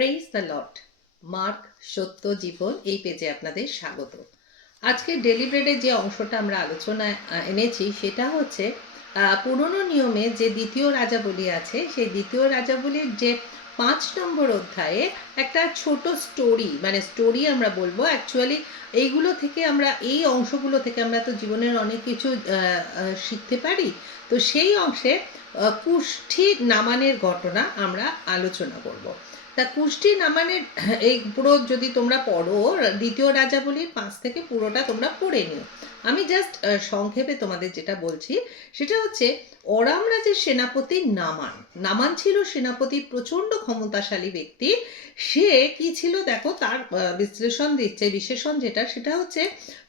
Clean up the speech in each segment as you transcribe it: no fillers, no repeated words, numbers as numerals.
Praise the Lord. Mark সত্য জীবন এই পেজে আপনাদের স্বাগত। আজকে ডেলি ব্রেডের যে অংশটা আমরা আলোচনায় এনেছি সেটা হচ্ছে পুরনো নিয়মে যে দ্বিতীয় রাজাবলী আছে, সেই দ্বিতীয় রাজাবলীর যে 5 নম্বর অধ্যায়ে একটা ছোট স্টোরি, মানে স্টোরি আমরা বলবো অ্যাকচুয়ালি। এইগুলো থেকে আমরা, এই অংশগুলো থেকে আমরা তো জীবনের অনেক কিছু শিখতে পারি। তো সেই অংশে কুষ্ঠি নামানের ঘটনা আমরা আলোচনা করব। তা কুষ্টি নামানের এই পুরো যদি তোমরা পড়ো, দ্বিতীয় রাজাবলীর 5 থেকে পুরোটা তোমরা পড়ে নিও। আমি জাস্ট সংক্ষেপে তোমাদের যেটা বলছি সেটা হচ্ছে, অরাম রাজের সেনাপতি নামান। নামান ছিল সেনাপতি, প্রচণ্ড ক্ষমতাশালী ব্যক্তি। সে কি ছিল দেখো, তার বিশ্লেষণ দিচ্ছে, বিশেষণ যেটা, সেটা হচ্ছে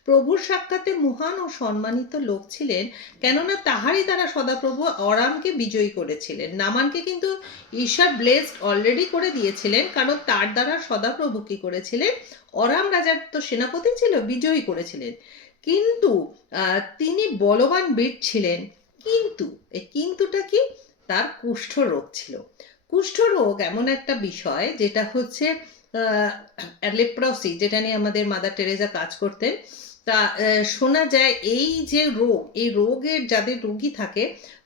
প্রভুর সাক্ষাতে মহান ও সম্মানিত লোক ছিলেন, কেননা তাহারই দ্বারা সদাপ্রভু অরামকে বিজয়ী করেছিলেন। নামানকে কিন্তু ঈশ্বর ব্লেসড অলরেডি করে দিয়েছিলেন, কারণ তার দ্বারা সদাপ্রভু কি করেছিলেন, অরাম রাজার তো সেনাপতি ছিল, বিজয়ী করেছিলেন। কিন্তু তিনি বলবান বীর ছিলেন। কিন্তু এই কিন্তুটা কি, তার কুষ্ঠ রোগ ছিল। কুষ্ঠ রোগ এমন একটা বিষয় যেটা হচ্ছে লেপ্রসি, যেটা নিয়ে আমাদের মাদার টেরেজা কাজ করতেন। তা শোনা যায় এই যে রোগ, এই রোগের যাদের রোগী থাকে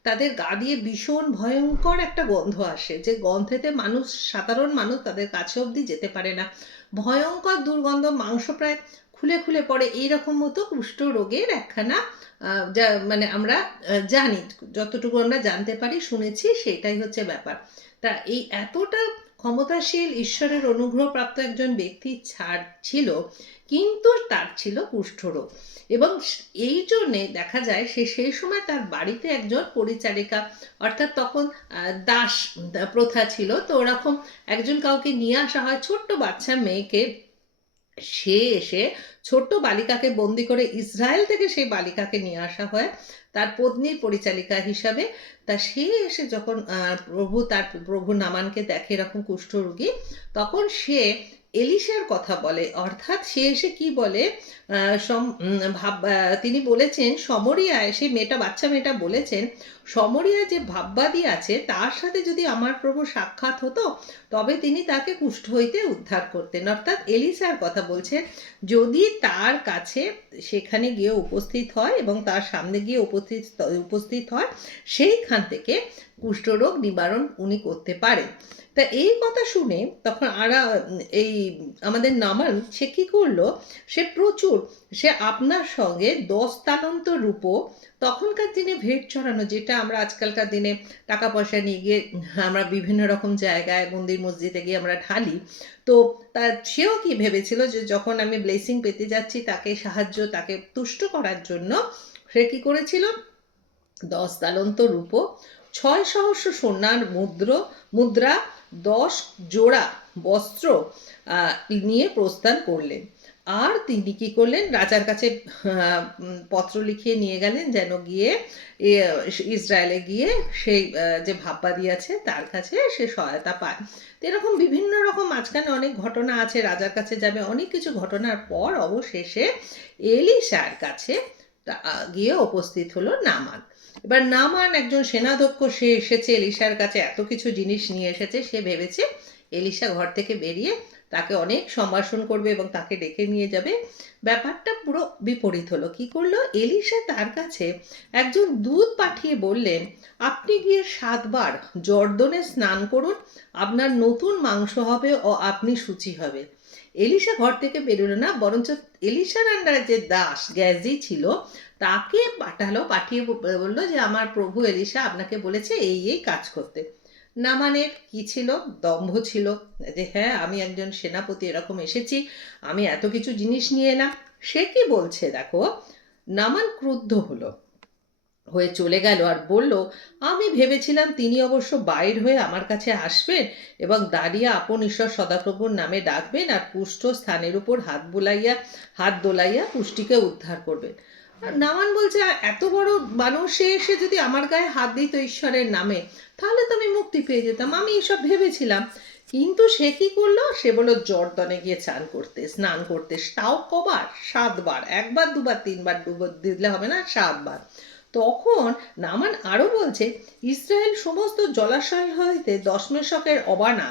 তাদের গা দিয়ে ভীষণ ভয়ঙ্কর একটা গন্ধ আসে, যে গন্ধেতে মানুষ, সাধারণ মানুষ তাদের কাছে অবধি যেতে পারে না। ভয়ঙ্কর দুর্গন্ধ, মাংস প্রায় খুলে খুলে পড়ে। এইরকম মতো কুষ্ঠ রোগের একখানা যা মানে আমরা জানি, যতটুকু আমরা জানতে পারি, শুনেছি, সেটাই হচ্ছে ব্যাপার। তা এই এতটা ক্ষমতাশীল, ঈশ্বরের অনুগ্রহপ্রাপ্ত একজন ব্যক্তি ছাড় ছিল, কিন্তু তার ছিল কুষ্ঠরোগ। এবং এই জন্যে দেখা যায় সেই সময় তার বাড়িতে একজন পরিচারিকা, অর্থাৎ তখন দাস প্রথা ছিল, তো ওরকম একজন কাউকে নিয়ে আসা হয়, ছোট্ট বাচ্চা মেয়েকে। সে এসে ছোট্ট বালিকাকে বন্দি করে, ইসরায়েল থেকে সেই বালিকাকে নিয়ে আসা হয় তার পত্নীর পরিচালিকা হিসাবে। তা সে এসে যখন প্রভু নামানকে দেখে এরকম কুষ্ঠরোগী, তখন সে এলিশার কথা বলে। অর্থাৎ সে এসে কি বলে, তিনি বলেছেন সমরিয়ায়, সেই বাচ্চা মেয়েটা বলেছেন, সমরিয়ায় যে ভাববাদী আছে তার সাথে যদি আমার প্রভু সাক্ষাৎ হতো তবে তিনি তাকে কুষ্ঠ হইতে উদ্ধার করতেন। অর্থাৎ এলিসার কথা বলছেন, যদি তার কাছে সেখানে গিয়ে উপস্থিত হয় এবং তার সামনে গিয়ে উপস্থিত হয়, সেইখান থেকে কুষ্ঠরোগ নিবারণ উনি করতে পারেন। তা এই কথা শুনে তখন এই আমাদের নামান, সে কি করলো, সে আপনার সঙ্গে 10 তালন্ত রূপো, তখনকার দিনে ভেট চড়ানো, যেটা আমরা আজকালকার দিনে টাকা পয়সা নিয়ে গিয়ে আমরা বিভিন্ন রকম জায়গায়, মন্দির মসজিদে গিয়ে আমরা ঢালি। তো সেও কি ভেবেছিল যে যখন আমি ব্লেসিং পেতে যাচ্ছি, তাকে সাহায্য, তাকে তুষ্ট করার জন্য সে কি করেছিল, 10 তালন্ত রূপো, 6 সহস্র সোনার মুদ্রা, 10 জোড়া বস্ত্র নিয়ে প্রস্থান করলেন। আর তিনি কি করলেন, রাজার কাছে পত্র লিখিয়ে নিয়ে গেলেন, যেন গিয়ে ইসরায়েলে গিয়ে সেই যে ভাববাদী আছে তার কাছে সে সহায়তা পায়। এরকম বিভিন্ন রকম মাঝখানে অনেক ঘটনা আছে, রাজার কাছে যাবে, অনেক কিছু ঘটনার পর অবশেষে এলিশার কাছে গিয়ে উপস্থিত হলো নামান। এবার নামান একজন সেনাধ্যক্ষ, সে এসেছে এলিশার কাছে, এত কিছু জিনিস নিয়ে এসেছে। সে ভেবেছে এলিশা ঘর থেকে বেরিয়ে তাকে অনেক সম্ভাষণ করবে এবং তাকে ডেকে নিয়ে যাবে। ব্যাপারটা পুরো বিপরীত হলো। কি করলো, এলিশা তার কাছে একজন দূত পাঠিয়ে বললেন, আপনি গিয়ে 7 বার জর্দনে স্নান করুন, আপনার নতুন মাংস হবে ও আপনি শুচি হবে। এলিশা ঘর থেকে বেরোলো না, বরঞ্চ এলিশার আন্ডারে যে দাস গ্যাজি ছিল তাকে পাঠিয়ে বললো যে আমার প্রভু এলিশা আপনাকে বলেছে এই এই কাজ করতে। নামানের কি ছিল, দম্ভ ছিল, যে হ্যাঁ আমি একজন সেনাপতি, এরকম এসেছি, আমি এত কিছু জিনিস নিয়ে এলাম। সে কি বলছে দেখো, নামান ক্রুদ্ধ হয়ে চলে গেল আর বলল, আমি ভেবেছিলাম তিনি অবশ্য বাইর হয়ে আমার কাছে আসবেন এবং দাঁড়িয়ে আপন ঈশ্বর সদাপ্রভুর নামে ডাকবেন আর কুষ্ঠ স্থানের উপর হাত দোলাইয়া কুষ্টিকে উদ্ধার করবেন। নামান বলছে, এত বড় মানুষ, সে এসে যদি আমার গায়ে হাত দিত ঈশ্বরের নামে, তাহলে তো আমি মুক্তি পেয়ে যেতাম, আমি এসব ভেবেছিলাম। কিন্তু সে কি করলো, সে বলল জর্দনে গিয়ে স্নান করতে। তাও কবার, 7 বার, 1 বার 2 বার 3 বার ডুবো দিলে হবে না, 7 বার। তখন নামান আরো বলছে, ইসরায়েল সমস্ত জলাশয় হইতে 10 মেশকের অবানা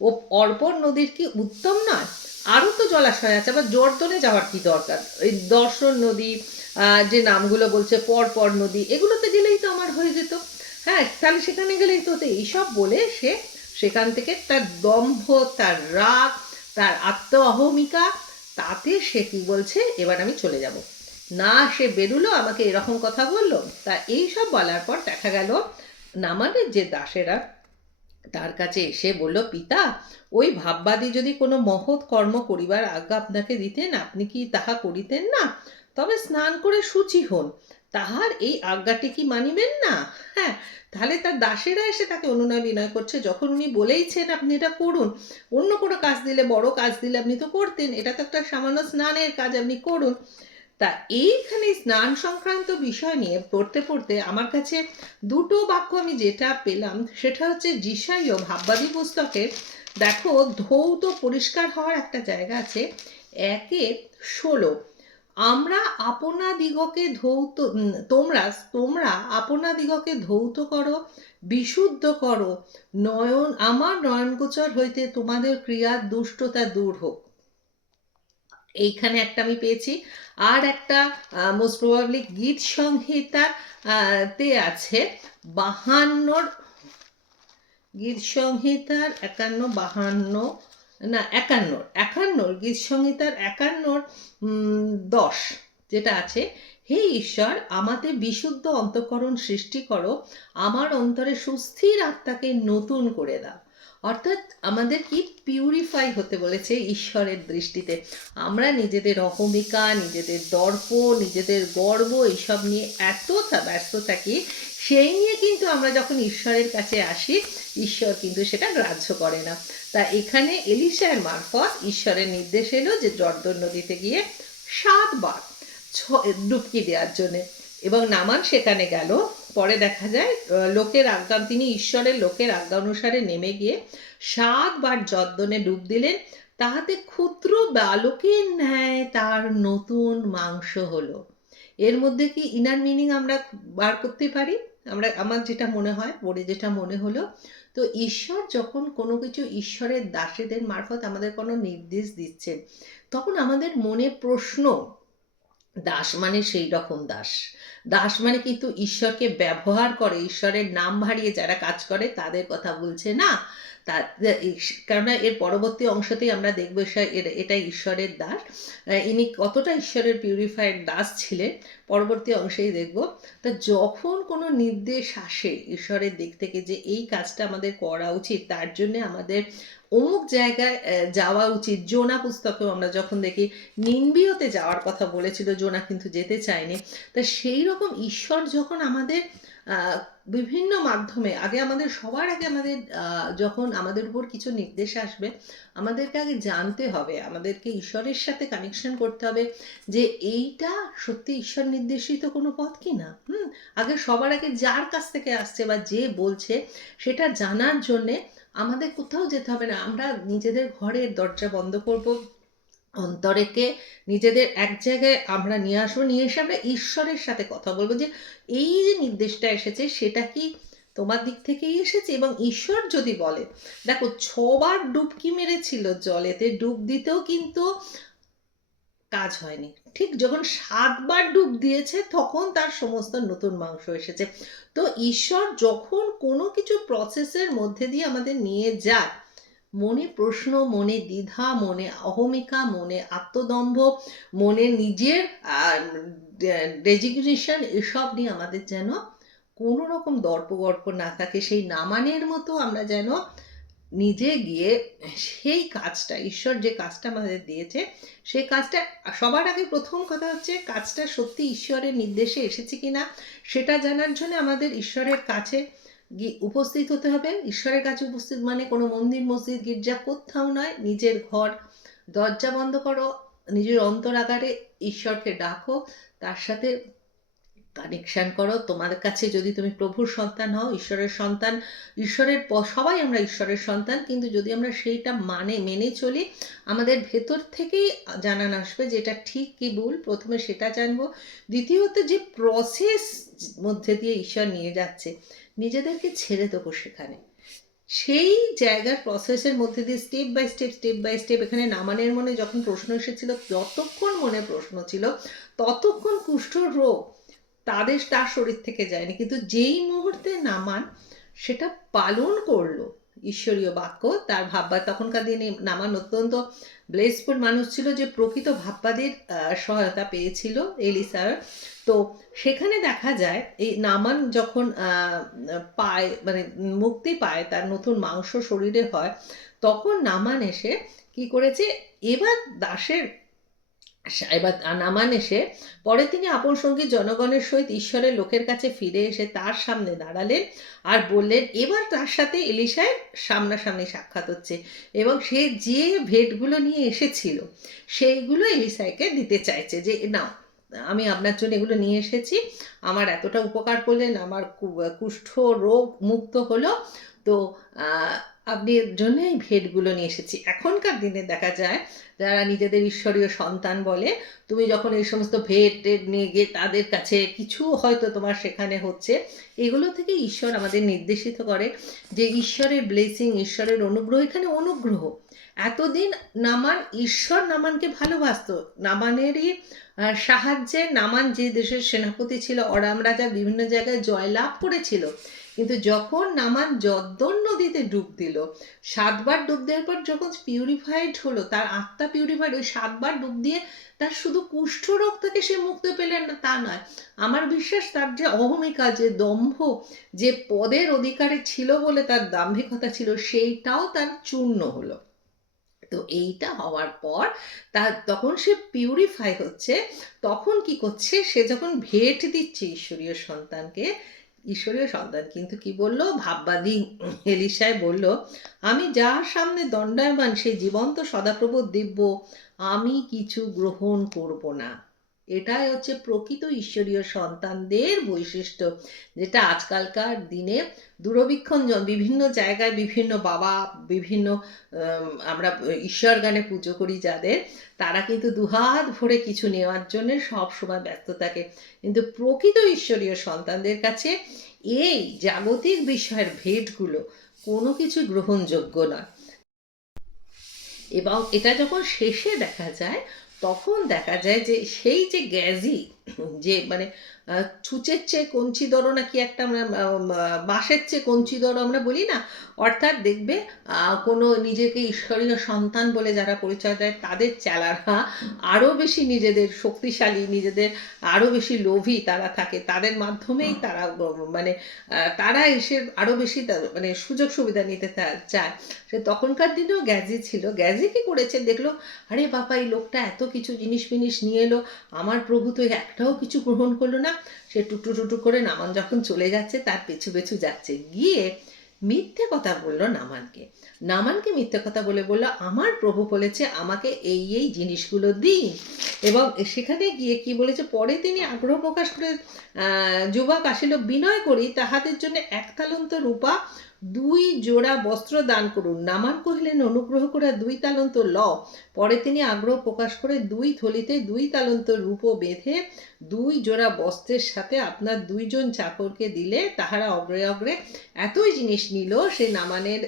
ও অর্পর নদীর কি উত্তম নয়? আরও তো জলাশয় আছে, আবার জর্দনে যাওয়ার কি দরকার? এই দর্শন নদী, যে নামগুলো বলছে পরপর নদী, এগুলোতে গেলেই তো আমার হয়ে যেত। হ্যাঁ, তাহলে সেখানে গেলেই তো হতো। এইসব বলে সে সেখান থেকে তার দম্ভ, তার রাগ, তার আত্ম অহমিকা, তাতে সে কি বলছে, এবার আমি চলে যাব না। সে বেরুলো, আমাকে এরকম কথা বললো। তা এইসব বলার পর দেখা গেল নামানের যে দাসেরা তার কাছে এসে বলল, পিতা, ওই ভাববাদী যদি কোনো মহৎ কর্ম করিবার আজ্ঞা আপনাকে দিতেন, আপনি কি তাহা করিতেন না? তবে স্নান করে শুচি হন, তাহার এই আজ্ঞাটি কি মানিবেন না? হ্যাঁ, তাহলে তার দাসেরা এসে তাকে অনুনয় বিনয় করছে, যখন উনি বলেইছেন আপনি এটা করুন, অন্য কোনো কাজ দিলে, বড় কাজ দিলে আপনি তো করতেন, এটা তো একটা সামান্য স্নানের কাজ, আপনি করুন। তা এইখানে স্নান সংক্রান্ত বিষয় নিয়ে পড়তে পড়তে আমার কাছে দুটো বাক্য আমি যেটা পেলাম, সেটা হচ্ছে যিশাইয় ভাববাদী পুস্তকে, দেখো, ধৌত পরিষ্কার হওয়ার একটা জায়গা আছে, 1:16, আমরা আপনাদিগকে ধৌত, তোমরা তোমরা আপনাদিগকে ধৌত করো, বিশুদ্ধ করো, আমার নয়নগোচর হইতে তোমাদের ক্রিয়ার দুষ্টতা দূর হোক। এইখানে একটা আমি পেয়েছি। আর একটা মোস্ট প্রবাবলি গীত সংহিতা তে আছে 52, গীত সংহিতার 51, 52 না 51, 51 গীত সংহিতার 51, 10 যেটা আছে, হে ঈশ্বর, আমাদের বিশুদ্ধ অন্তঃকরণ সৃষ্টি করো, আমার অন্তরে সুস্থির আত্মাকে নতুন করে দাও। অর্থাৎ আমাদের কি পিউরিফাই হতে বলেছে ঈশ্বরের দৃষ্টিতে। আমরা নিজেদের অহমিকা, নিজেদের দর্প, নিজেদের গর্ব, এইসব নিয়ে এত ব্যস্ত থাকি, সেই নিয়ে কিন্তু আমরা যখন ঈশ্বরের কাছে আসি, ঈশ্বর কিন্তু সেটা গ্রাহ্য করে না। তা এখানে এলিশার মারফত ঈশ্বরের নির্দেশ এলো যে জর্দন নদীতে গিয়ে 7 বার ডুবকি দেওয়ার জন্যে, এবং নামান সেখানে গেল। পরে দেখা যায় লোকের আজ্ঞা, তিনি ঈশ্বরের লোকের আজ্ঞা অনুসারে নেমে গিয়ে 7 বার জর্দনে ডুব দিলেন, তাহাতে ক্ষুদ্র বালকের ন্যায় তার নতুন মাংস হলো। এর মধ্যে কি ইনার মিনিং আমরা বার করতে পারি? আমার যেটা মনে হয়, পড়ে যেটা মনে হলো, তো ঈশ্বর যখন কোনো কিছু ঈশ্বরের দাসীদের মারফত আমাদের কোনো নির্দেশ দিচ্ছেন, তখন আমাদের মনে প্রশ্ন, দাস মানে সেই রকম দাস, দাস মানে কিন্তু ঈশ্বরকে ব্যবহার করে, ঈশ্বরের নাম ভারিয়ে যারা কাজ করে তাদের কথা বলছে না। তা কেননা এর পরবর্তী অংশতেই আমরা দেখবো এটা ঈশ্বরের দাস, ইনি কতটা ঈশ্বরের পিউরিফাইড দাস ছিলেন, পরবর্তী অংশেই দেখব। তা যখন কোনো নির্দেশ আসে ঈশ্বরের দিক থেকে যে এই কাজটা আমাদের করা উচিত, তার জন্য আমাদের অমুক জায়গায় যাওয়া উচিত, জোনা পুস্তকেও আমরা যখন দেখি নিনবিওতে যাওয়ার কথা বলেছিল, জোনা কিন্তু যেতে চায়নি। তা সেই রকম ঈশ্বর যখন আমাদের বিভিন্ন মাধ্যমে, আমাদের সবার আগে আমাদের যখন আমাদের উপর কিছু নির্দেশ আসবে, আমাদেরকে আগে জানতে হবে, আমাদেরকে ঈশ্বরের সাথে কানেকশন করতে হবে যে এইটা সত্যি ঈশ্বর নির্দেশিত কোনো পথ কি না। আগে সবার আগে যার কাছ থেকে আসছে বা যে বলছে সেটা জানার জন্যে আমাদের কোথাও যেতে হবে না, আমরা নিজেদের ঘরের দরজা বন্ধ করব, অন্তরেকে নিজেদের এক জায়গায় আমরা নিয়ে আসবো, নিয়ে এসে আমরা ঈশ্বরের সাথে কথা বলবো যে এই যে নির্দেশটা এসেছে সেটা কি তোমার দিক থেকেই এসেছে। এবং ঈশ্বর যদি বলে, দেখো 6 বার ডুবকি মেরেছিল জলেতে, ডুব দিতেও কিন্তু কাজ হয়নি, ঠিক যখন 7 বার ডুব দিয়েছে তখন তার সমস্ত নতুন মাংস এসেছে। তো ঈশ্বর যখন কোনো কিছু প্রসেসের মধ্যে দিয়ে আমাদের নিয়ে যায়, মনে প্রশ্ন, মনে দ্বিধা, মনে অহমিকা, মনে আত্মদম্ভ, মনে নিজের ডেজিগনেশন, এসব নিয়ে আমাদের যেন কোনো রকম দর্পগর্প না থাকে। সেই নামানের মতো আমরা যেন নিজে গিয়ে সেই কাজটা, ঈশ্বর যে কাজটা আমাদের দিয়েছে সেই কাজটা, সবার আগে প্রথম কথা হচ্ছে কাজটা সত্যি ঈশ্বরের নির্দেশে এসেছে কিনা সেটা জানার জন্য আমাদের ঈশ্বরের কাছে উপস্থিত হতে হবে। ঈশ্বরের কাছে উপস্থিত মানে কোনো মন্দির, মসজিদ, গির্জা কোথাও নয়, নিজের ঘর দরজা বন্ধ করো, নিজের অন্তরাগারে ঈশ্বরকে ডাকো, তার সাথে কানেকশান করো। তোমার কাছে যদি তুমি প্রভুর সন্তান হও, ঈশ্বরের সন্তান, ঈশ্বরের সবাই আমরা ঈশ্বরের সন্তান, কিন্তু যদি আমরা সেইটা মেনে চলি, আমাদের ভেতর থেকেই জানান আসবে যে এটা ঠিক কি ভুল, প্রথমে সেটা জানবো। দ্বিতীয়ত যে প্রসেস মধ্যে দিয়ে ঈশ্বর নিয়ে যাচ্ছে, নিজেদেরকে ছেড়ে দেবো সেখানে, সেই জায়গার প্রসেসের মধ্যে দিয়ে স্টেপ বাই স্টেপ এখানে নামানের মনে যখন প্রশ্ন এসেছিল, যতক্ষণ মনে প্রশ্ন ছিল ততক্ষণ কুষ্ঠ রোগ তার শরীর থেকে যায়নি। কিন্তু যেই মুহূর্তে নামান সেটা পালন করলো ঈশ্বরীয় বাক্য, তার ভাববাদ, তখনকার দিনে নামান অত্যন্ত ব্লেসফুল মানুষ ছিল যে প্রকৃত ভাববাদের সহায়তা পেয়েছিল এলিসার। তো সেখানে দেখা যায় এই নামান যখন পায়, মানে মুক্তি পায়, তার নতুন মাংস শরীরে হয়, তখন নামান এসে কি করেছে, এবার দাসের এবার নামান এসে পরে তিনি আপন সঙ্গী জনগণের সহিত ঈশ্বরের লোকের কাছে ফিরে এসে তার সামনে দাঁড়ালেন আর বললেন, এবার তার সাথে এলিশার সামনাসামনি সাক্ষাৎ হচ্ছে এবং সে যে ভেটগুলো নিয়ে এসেছিল সেইগুলো এলিশাকে দিতে চাইছে, যে নাও, আমি আপনার জন্য এগুলো নিয়ে এসেছি, আমার এতটা উপকার করলেন, আমার কুষ্ঠ রোগ মুক্ত হলো, তো আপনি এর জন্য এই ভেটগুলো নিয়ে এসেছি। এখনকার দিনে দেখা যায় যারা নিজেদের ঈশ্বরীয় সন্তান বলে, তুমি যখন এই সমস্ত ভেট নিয়ে গিয়ে তাদের কাছে কিছু হয়তো তোমার সেখানে হচ্ছে, এগুলো থেকে ঈশ্বর আমাদের নির্দেশিত করে যে ঈশ্বরের ব্লেসিং, ঈশ্বরের অনুগ্রহ, এখানে অনুগ্রহ। এতদিন নামান, ঈশ্বর নামানকে ভালোবাসত, নামানেরই সাহায্যে নামান যে দেশের সেনাপতি ছিল, অরাম রাজা বিভিন্ন জায়গায় জয়লাভ করেছিল, কিন্তু যখন নামান জর্দন নদীতে ডুব দিল, 7বার ডুব দেওয়ার পর যখন পিউরিফাইড হলো, তার আত্মা পিউরিফাইড, ওই 7বার ডুব দিয়ে তার শুধু কুষ্ঠরোগ থেকে সে মুক্ত পেলেন না তা নয়, আমার বিশ্বাস তার যে অহমিকা, যে দম্ভ, যে পদের অধিকারে ছিল বলে তার দাম্ভিকতা ছিল, সেইটাও তার চূর্ণ হলো। তো এইটা হওয়ার পর তখন সে পিউরিফাই হচ্ছে, তখন কি করছে, সে যখন ভেট দিচ্ছে ঈশ্বরীয় সন্তানকে, ঈশ্বরীয় সন্তান কিন্তু কি বলল, ভাববাদী এলিশায় বলল, আমি যার সামনে দণ্ডায়মান সেই জীবন্ত সদাপ্রভু দিব্য আমি কিছু গ্রহণ করব না। এটাই হচ্ছে প্রকৃত ঈশ্বরীয় সন্তানদের বৈশিষ্ট্য, যেটা আজকালকার দিনে দূরবীক্ষণ বিভিন্ন জায়গায় বিভিন্ন বাবা, বিভিন্ন আমরা ঈশ্বর গানে পুজো করি যাদের, তারা কিন্তু দুহাত ভরে কিছু নেওয়ার জন্য সব সময় ব্যস্ত থাকে, কিন্তু প্রকৃত ঈশ্বরীয় সন্তানদের কাছে এই জাগতিক বিষয়ের ভেটগুলো কোনো কিছু গ্রহণযোগ্য নয়। এবং এটা যখন শেষে দেখা যায়, তখন দেখা যায় যে সেই যে গ্যাজি, যে মানে ছুঁচের চেয়ে কঞ্চি দরো নাকি একটা, আমরা বাঁশের চেয়ে কঞ্চি দরো আমরা বলি না, অর্থাৎ দেখবে কোনো নিজেকে ঈশ্বরীয় সন্তান বলে যারা পরিচয় দেয়, তাদের চেলারা আরও বেশি নিজেদের শক্তিশালী, নিজেদের আরও বেশি লোভী তারা থাকে, তাদের মাধ্যমেই তারা মানে তারা এসে আরও বেশি মানে সুযোগ সুবিধা নিতে চায়। সে তখনকার দিনেও গ্যাজি ছিল, গ্যাজি কি করেছে, দেখলো আরে বাবা এই লোকটা এত কিছু জিনিস ফিনিস নিয়ে এলো, আমার প্রভু তো একটাও কিছু গ্রহণ করলো না, সে টুটু টুটু করে নামান যখন চলে যাচ্ছে তার পেছু পেছু যাচ্ছে, গিয়ে মিথ্যে কথা বললো নামানকে মিথ্যে কথা বলল, আমার প্রভু বলেছে আমাকে এই এই জিনিসগুলো দিন, এবং সেখানে গিয়ে কি বলেছে, পরে তিনি আগ্রহ প্রকাশ করে যুবক আসিল বিনয় করি তাহাদের জন্য 1 তালন্ত রূপা 2 জোড়া বস্ত্র দান করুন। নামান কহিলেন, অনুগ্রহ করে 2 তালন্ত লও। পরে তিনি আগ্রহ প্রকাশ করে 2 থলিতে 2 তালন্ত রূপো বেঁধে 2 জোড়া বস্ত্রের সাথে আপনার 2 জন চাকরকে দিলে, তাহারা অগ্রে অগ্রে এতই জিনিস নিল। সে নামানের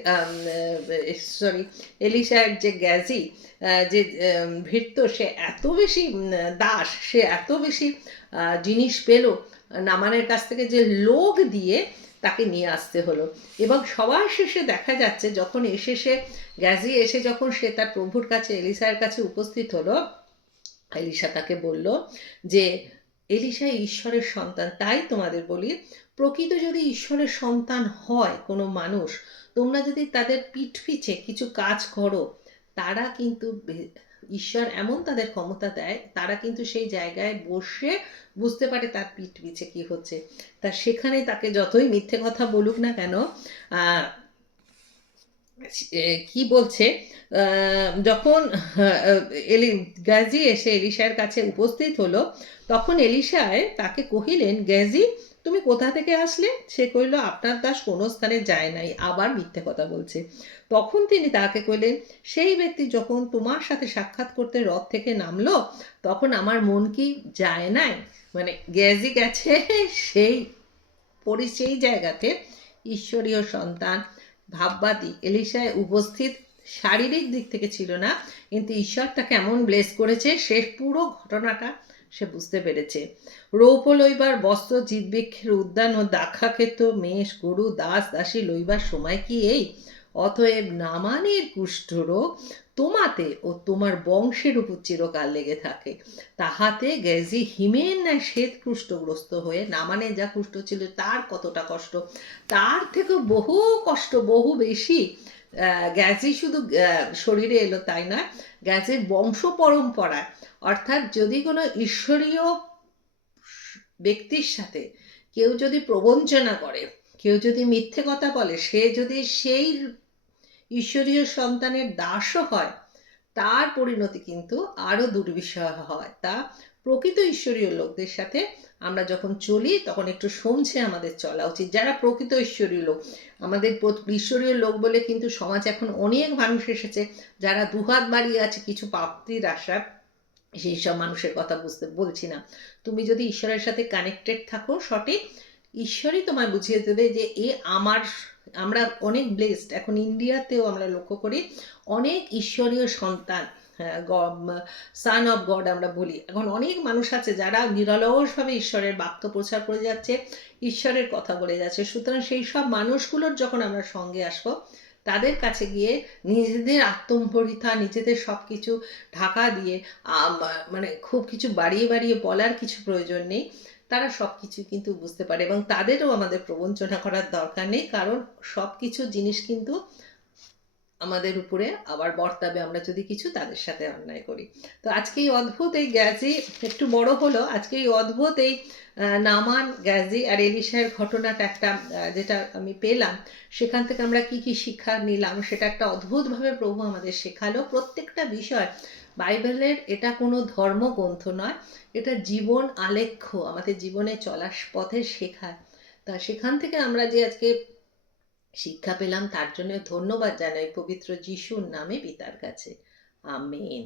এলিশার যে গ্যাজি, যে ভৃত্য, সে এত বেশি দাস, সে এত বেশি জিনিস পেল নামানের কাছ থেকে যে লোক দিয়ে তাকে নিয়ে আসতে হলো। এবং সবার শেষে দেখা যাচ্ছে যখন সে গ্যাজি এসে যখন সে তার প্রভুর কাছে, এলিশার কাছে উপস্থিত হলো, এলিশা তাকে বলল যে এলিশা ঈশ্বরের সন্তান, তাই তোমাদের বলি, প্রকৃত যদি ঈশ্বরের সন্তান হয় কোনো মানুষ, তোমরা যদি তাদের পিঠ পিছে কিছু কাজ করো, তারা কিন্তু ঈশ্বর এমন তাদের ক্ষমতা দেয়, তারা কিন্তু সেই জায়গায় বসে বুঝতে পারে তার পিঠ পিছে কি হচ্ছে। তা সেখানে তাকে যতই মিথ্যে কথা বলুক না কেন, কি বলছে, যখন গ্যাজি এসে এলিশার কাছে উপস্থিত হলো, তখন এলিশায় তাকে কহিলেন, গ্যাজি তুমি কোথা থেকে আসলে? সে কইল, আপনার দাস কোনো স্থানে যায় নাই। আবার মিথ্যে কথা বলছে। তখন তিনি তাকে কইলেন, সেই ব্যক্তি যখন তোমার সাথে সাক্ষাৎ করতে রথ থেকে নামলো, তখন আমার মন কি যায় নাই? মানে গ্যাজি গেছে সেই সেই জায়গাতে ঈশ্বরীয় সন্তান, ভাববাদী এলিশায় উপস্থিত শারীরিক দিক থেকে ছিল না, কিন্তু ঈশ্বর তাকে এমন ব্লেস করেছে সে পুরো ঘটনাটা সে বুঝতে পেরেছে। রৌপ লইবার বস্ত্র জিতবৃক্ষের উদ্যান ও দাক্ষাক্ষেত্র মেষ গরু দাস দাসী লইবার সময় কি এই? অতএব নামানের কুষ্ঠরোগ তোমাতে ও তোমার বংশের উপর চিরকাল লেগে থাকে। তাহাতে গেজি হিমের ন্যায় শ্বেত কুষ্ঠগ্রস্ত হয়ে, নামানে যা কুষ্ঠ ছিল তার কতটা কষ্ট, তার থেকে বহু কষ্ট, বহু বেশি গ্যাজি শুধু শরীরে এলো তাই নয়, গ্যাজের বংশ পরম্পরায়, অর্থাৎ যদি কোনো ঈশ্বরীয় ব্যক্তির সাথে কেউ যদি প্রবঞ্চনা করে, কেউ যদি মিথ্যে কথা বলে, সে যদি সেই ঈশ্বরীয় সন্তানের দাসও হয়, তার পরিণতি কিন্তু আরও দুর্বিষহ হয়। তা প্রকৃত ঈশ্বরীয় লোকদের সাথে আমরা যখন চলি তখন একটু সমঝে আমাদের চলা উচিত। যারা প্রকৃত ঈশ্বরীয় লোক, আমাদের ঈশ্বরীয় লোক বলে কিন্তু সমাজ এখন অনেক মানুষ এসেছে যারা দুহাত বাড়িয়ে আছে কিছু প্রাপ্তির আশায়, সেই সব মানুষের কথা বলছি না। তুমি যদি ঈশ্বরের সাথে কানেক্টেড থাকো সঠিক, ঈশ্বরই তোমায় বুঝিয়ে দেবে যে আমরা অনেক ব্লেসড। এখন ইন্ডিয়াতেও আমরা লক্ষ্য করি অনেক ঈশ্বরীয় সন্তান, সান অফ গড আমরা বলি, এখন অনেক মানুষ আছে যারা নিরলসভাবে ঈশ্বরের বাক্য প্রচার করে যাচ্ছে, ঈশ্বরের কথা বলে যাচ্ছে। সুতরাং সেই সব মানুষগুলোর যখন আমরা সঙ্গে আসবো, তাদের কাছে গিয়ে নিজেদের আত্মম্ভরিতা, নিজেদের সব কিছু ঢাকা দিয়ে মানে খুব কিছু বাড়িয়ে বাড়িয়ে বলার কিছু প্রয়োজন নেই। তারা সব কিছু কিন্তু বুঝতে পারে, এবং তাদেরও আমাদের প্রবঞ্চনা করার দরকার নেই, কারণ সব কিছু জিনিস কিন্তু আমাদের উপরে আবার বর্তাবে আমরা যদি কিছু তাদের সাথে অন্যায় করি। তো আজকে এই অদ্ভুত এই গ্যাজি একটু বড় হলো, আজকে এই অদ্ভুত এই নামান, গ্যাজি আর এলিশার ঘটনাটা একটা যেটা আমি পেলাম, সেখান থেকে আমরা কি কি শিক্ষা নিলাম সেটা একটা অদ্ভুতভাবে প্রভু আমাদের শেখালো। প্রত্যেকটা বিষয় বাইবেলের, এটা কোনো ধর্মগ্রন্থ নয়, এটা জীবন আলেখ্য, আমাদের জীবনে চলার পথে শেখায়। তা সেখান থেকে আমরা যে আজকে শিক্ষা পেলাম তার জন্য ধন্যবাদ জানাই পবিত্র যিশুর নামে পিতার কাছে। আমেন।